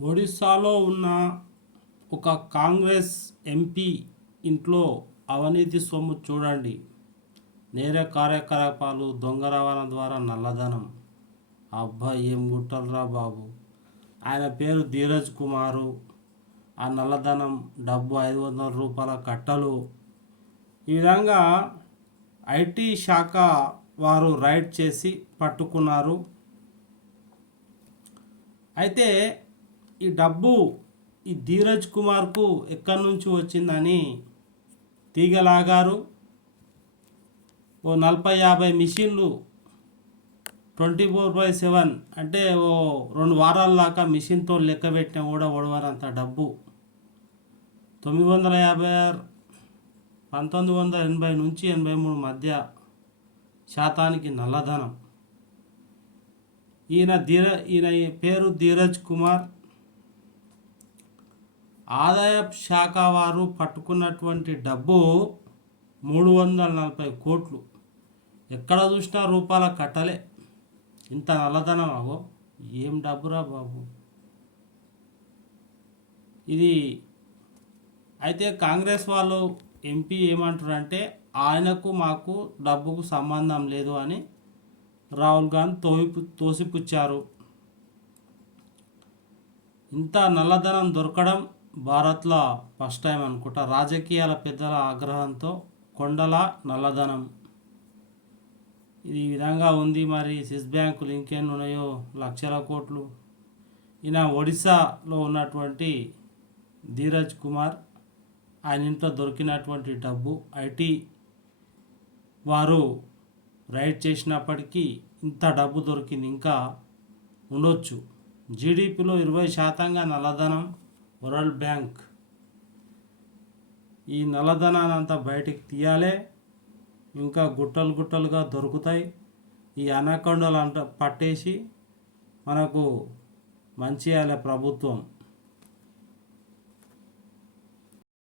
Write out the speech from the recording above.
ఒడిస్సాలో ఉన్న ఒక కాంగ్రెస్ ఎంపీ ఇంట్లో అవినీతి సొమ్ము చూడండి. నేర కార్యకలాపాలు దొంగ రవాణా ద్వారా నల్లధనం. అబ్బాయి ఏం గుట్టలరా బాబు. ఆయన పేరు ధీరజ్ కుమారు. ఆ నల్లధనం డబ్బు ఐదు వందల రూపాయల కట్టలు. ఈ విధంగా ఐటీ శాఖ వారు రైడ్ చేసి పట్టుకున్నారు. అయితే ఈ డబ్బు ఈ ధీరజ్ కుమార్కు ఎక్కడి నుంచి వచ్చిందని తీగలాగారు. ఓ నలభై యాభై మిషన్లు ట్వంటీ ఫోర్ బై సెవెన్ అంటే ఓ రెండు వారాల దాకా మిషన్తో లెక్క పెట్టినా కూడా ఓడవరంత డబ్బు. తొమ్మిది వందల యాభై ఆరు పంతొమ్మిది వందల ఎనభై నుంచి ఎనభై మూడు మధ్య శాతానికి నల్లధనం. ఈయన ధీర ఈయన పేరు ధీరజ్ కుమార్. ఆదాయ శాఖ వారు పట్టుకున్నటువంటి డబ్బు మూడు వందల నలభై కోట్లు. ఎక్కడ చూసినా రూపాయల కట్టలే. ఇంత నల్లధనం అవో ఏం డబ్బురా బాబు. ఇది అయితే కాంగ్రెస్ వాళ్ళు ఎంపీ ఏమంటారంటే ఆయనకు మాకు డబ్బుకు సంబంధం లేదు అని రాహుల్ గాంధీ తోయిపు తోసిపుచ్చారు. ఇంత నల్లధనం దొరకడం భారత్లో ఫస్ట్ టైం అనుకుంటా. రాజకీయాల పెద్దల ఆగ్రహంతో కొండల నల్లధనం. ఇది ఈ విధంగా ఉంది మరి. స్విస్ బ్యాంకులు ఇంకెన్ని ఉన్నాయో? లక్షల కోట్లు. ఈయన ఒడిశాలో ఉన్నటువంటి ధీరజ్ కుమార్. ఆయన ఇంట్లో దొరికినటువంటి డబ్బు. ఐటీ వారు రైడ్ చేసినప్పటికీ ఇంత డబ్బు దొరికింది. ఇంకా ఉండొచ్చు. జీడిపిలో ఇరవై శాతంగా నల్లధనం. వరల్డ్ బ్యాంక్ ఈ నల్లధనాన్ని అంతా బయటికి తీయాలి. ఇంకా గుట్టలు గుట్టలుగా దొరుకుతాయి. ఈ అనకొండలు అంట పట్టేసి మనకు మంచి ప్రభుత్వం.